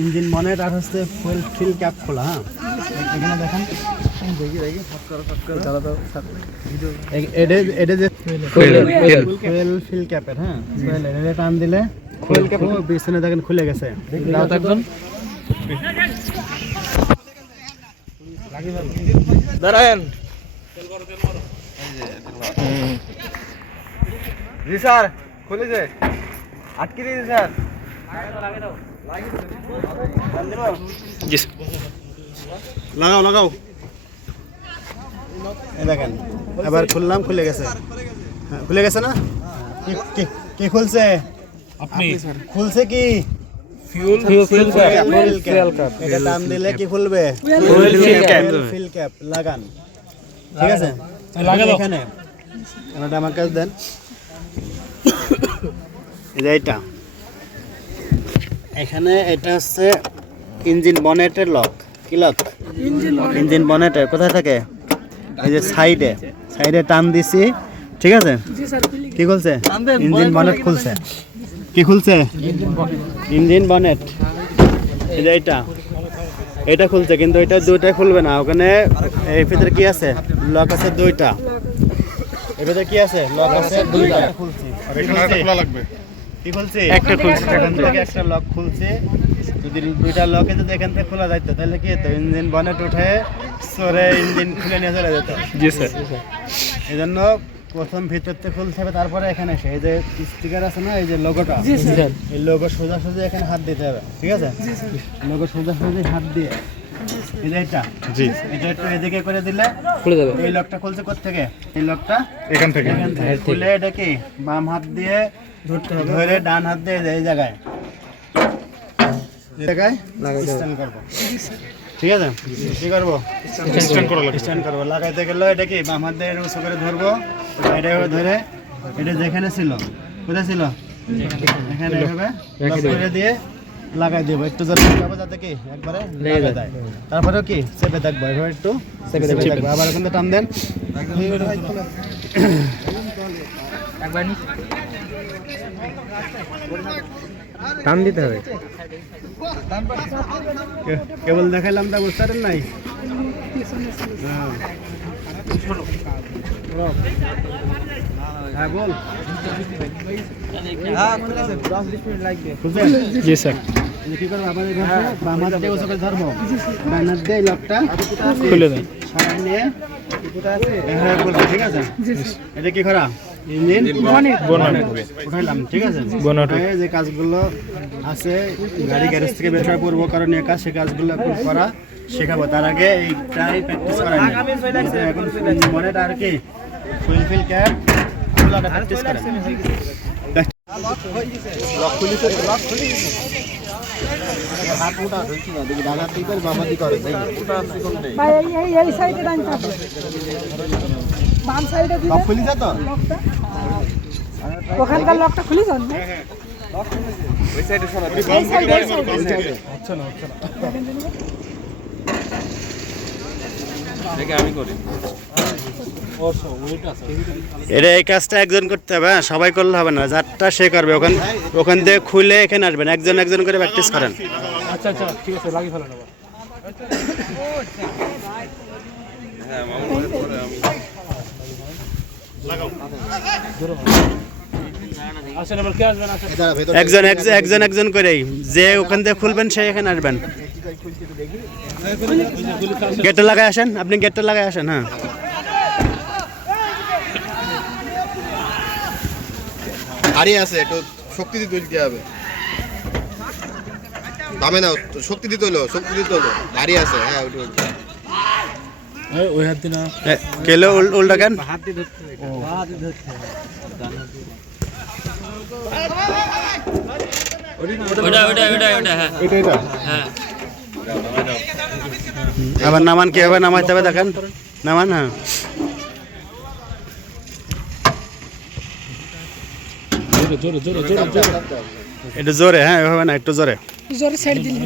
Engine bonnet আর হচ্ছে fuel feel cap খোলা। হ্যাঁ, এখানে দেখেন এটা যে ফুয়েল ফিল ক্যাপের। হ্যাঁ, এটা টান দিলে ফুয়েল ক্যাপ পিছনে দেখেন খুলে গেছে। দাঁড়ান জি স্যার, খুলেছে, আটকে দিয়েছে স্যার। লাগাও লাগাও, এই দেখেন এবার খুললাম, খুলে গেছে। হ্যাঁ, খুলে গেছে না? কি খুলছে? আপনি খুলছে কি? Fuel cap. এটা টান দিলে কি খুলবে? ফিল ক্যাপ লাগান, ঠিক আছে? এখানে এবার আমার কাছে দেন। এই যে এটা, এখানে এটা হচ্ছে ইঞ্জিন বনেটের লক। কি লক? ইঞ্জিন বনেটের। কোথায় থাকে? এই যে সাইডে, সাইডে টান দিছি, ঠিক আছে? কি খুলছে? ইঞ্জিন বনেট খুলছে। কি খুলছে? Engine bonnet. এই যে এটা খুলছে, কিন্তু এটা দুইটা খুলবে না। ওখানে এই ভিতরে কি আছে? লক আছে দুইটা। এর ভিতরে কি আছে? লক আছে দুইটা। খুলছি, কি খুলছি? একটা খুলছে, এখান থেকে একটা লক খুলছে। যদি দুইটা লকে যদি এখান থেকে খোলা যাইতো তাহলে কি হতো? ইঞ্জিন বনেট উঠে সরে ইঞ্জিন খুলে নিয়ে চলে যেত। জি স্যার। এই জন্য প্রথম ভিতর থেকে খুলতে হবে, তারপরে এখানে এসে এই যে স্টিকার আছে না, এই যে লোগোটা, এই লোগো সোজাসুজি এখানে হাত দিতে হবে, ঠিক আছে? লোগো সোজাসুজি হাত দিয়ে এই যে এটা, জি, এটা একটু এদিকে করে দিলে খুলে যাবে। এই লকটা খুলছে কোথা থেকে? এই লকটা এখান থেকে খুলে এটা কি বাম হাত দিয়ে ধরে ডান হাত দিয়ে এই জায়গায় স্ট্যান্ড করব, ঠিক আছে? কি করবো? স্ট্যান্ড করবো। লাগাইতে গেলে এটা কি বাম হাত দিয়ে উঁচু করে ধরবো, এটা ধরে এটা যেখানে ছিল, কোথায় ছিল? এখানে এভাবে লক করে দিয়ে লাগাই দেবো। একটু জোরে লাগাবো যাতে কি একবারে লেগে যায়। তারপরেও কি চেপে থাকবো, এভাবে একটু চেপে থাকবো। আবার ওখান থেকে টান দেন, টান দিতে হবে। কেবল দেখাইলাম তা বুঝতে পারেন নাই? হ্যাঁ বল। জি স্যার। কি করবো? আবার বাম হাত দিয়ে উঁচু করে ধরবো, ডান হাত দিয়ে লকটা খুলে দেন। সরাই নিয়ে এভাবে খুলবো, ঠিক আছে? এটা কি করা? ইঞ্জিন উঠাইলাম, ঠিক আছে? উঠাই যে কাজগুলো আছে গাড়ি গ্যারেজ থেকে বের করা পূর্বকরণীয় কাজ, সেই কাজগুলো করা শেখাবো। তার আগে এইটাই প্র্যাকটিস করা যায়। এখন মনে আর কি ফুল ক্যাপ খোলাটা প্র্যাকটিস করা। লক খুলিছে, লক খুলিছে। হাত উঠা ধরছি না, দেখি ডানা দিকে বাবা দি করে ভাই এই সাইডে ডান চাপ বাম সাইডে দিলে লক খুলিছে তো? ওখানকার লকটা খুলি যান না? লক খুলেছে, ওই সাইডে সরা এই সাইডে হচ্ছে না, হচ্ছে না। দেখে আমি করি। এটা এই কাজটা একজন করতে হবে, হ্যাঁ? সবাই করলে হবে না, যারটা সে করবে। ওখান থেকে খুলে এখানে আসবেন, একজন একজন করে প্র্যাকটিস করেন। আচ্ছা আচ্ছা, ঠিক আছে, লাগিয়ে ফেলেন আবার। হ্যাঁ, মামুনের পরে আমি আসেন, আবার কে আসবেন? আসেন। একজন একজন একজন করেই, যে ওখান থেকে খুলবেন সে এখানে আসবেন। গেটটা লাগাই আসেন, আপনি গেটটা লাগাই আসেন। হ্যাঁ, হারিয়ে আছে, একটু শক্তি দিতে হবে। দামে না, শক্তি দিতে হলো, শক্তি দিতে হলো। দাঁড়িয়ে আছে, হ্যাঁ ওইটা ওই হাত দিন। কেলো উল্টা কেন? হাত দিয়ে ধরতে হবে। হ্যাঁ। আবার নামান, কিভাবে নামাইতে হবে দেখেন, নামান। হ্যাঁ, জোরে জোরে জোরে জোরে জোরে। একটু জোরে, হ্যাঁ এভাবে না, একটু জোরে। জোরে সাইড দিলে